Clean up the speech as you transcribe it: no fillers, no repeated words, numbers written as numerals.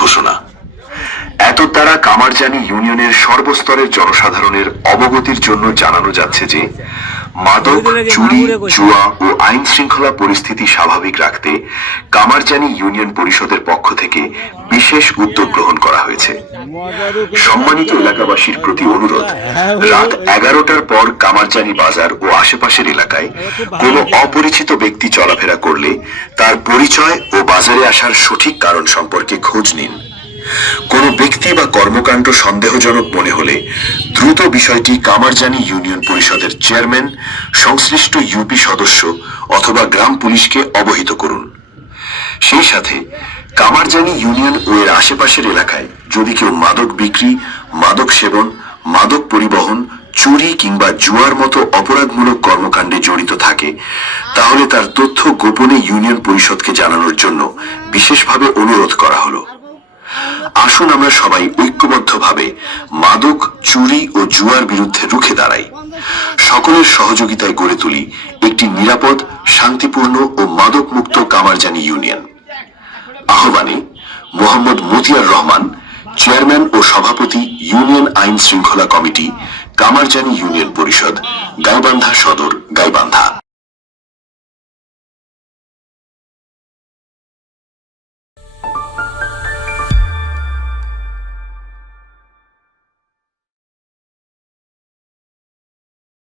ঘোষণা। এত দ্বারা কামারজানি ইউনিয়নের সর্বস্তরের জনসাধারণের অবগতির জন্য জানানো যাচ্ছে যে মাদক, চুরি, জুয়া ও আইন শৃঙ্খলা পরিস্থিতি স্বাভাবিক রাখতে কামারজানি ইউনিয়ন পরিষদের পক্ষ থেকে বিশেষ উদ্যোগ গ্রহণ করা হয়েছে। সম্মানিত এলাকাবাসীর প্রতি অনুরোধ, রাত 11টার পর কামারজানি বাজার ও আশেপাশের এলাকায় কোনো অপরিচিত ব্যক্তি চলাফেরা করলে তার পরিচয় ও বাজারে আসার সঠিক কারণ সম্পর্কে খোঁজ নিন। কোন ব্যক্তি বা কর্মকাণ্ড সন্দেহজনক মনে হলে দ্রুত বিষয়টি কামারজানি ইউনিয়ন পরিষদের চেয়ারম্যান, সংশ্লিষ্ট ইউপি সদস্য অথবা গ্রাম পুলিশকে অবহিত করুন। সেই সাথে কামারজানি ইউনিয়ন ও এর আশেপাশের এলাকায় যদি কেউ মাদক বিক্রি, মাদক সেবন, মাদক পরিবহন, চুরি কিংবা জুয়ার মতো অপরাধমূলক কর্মকাণ্ডে জড়িত থাকে তাহলে তার তথ্য গোপনে ইউনিয়ন পরিষদকে জানানোর জন্য বিশেষভাবে অনুরোধ করা হলো। আসুন আমরা সবাই ঐক্যবদ্ধভাবে মাদক, চুরি ও জুয়ার বিরুদ্ধে রুখে দাঁড়াই। সকলের সহযোগিতায় গড়ে তুলি একটি নিরাপদ, শান্তিপূর্ণ ও মাদক মুক্ত কামারজানি ইউনিয়ন। আহ্বানে মোহাম্মদ মতিয়ার রহমান, চেয়ারম্যান ও সভাপতি, ইউনিয়ন আইন শৃঙ্খলা কমিটি, কামারজানি ইউনিয়ন পরিষদ, গাইবান্ধা সদর, গাইবান্ধা।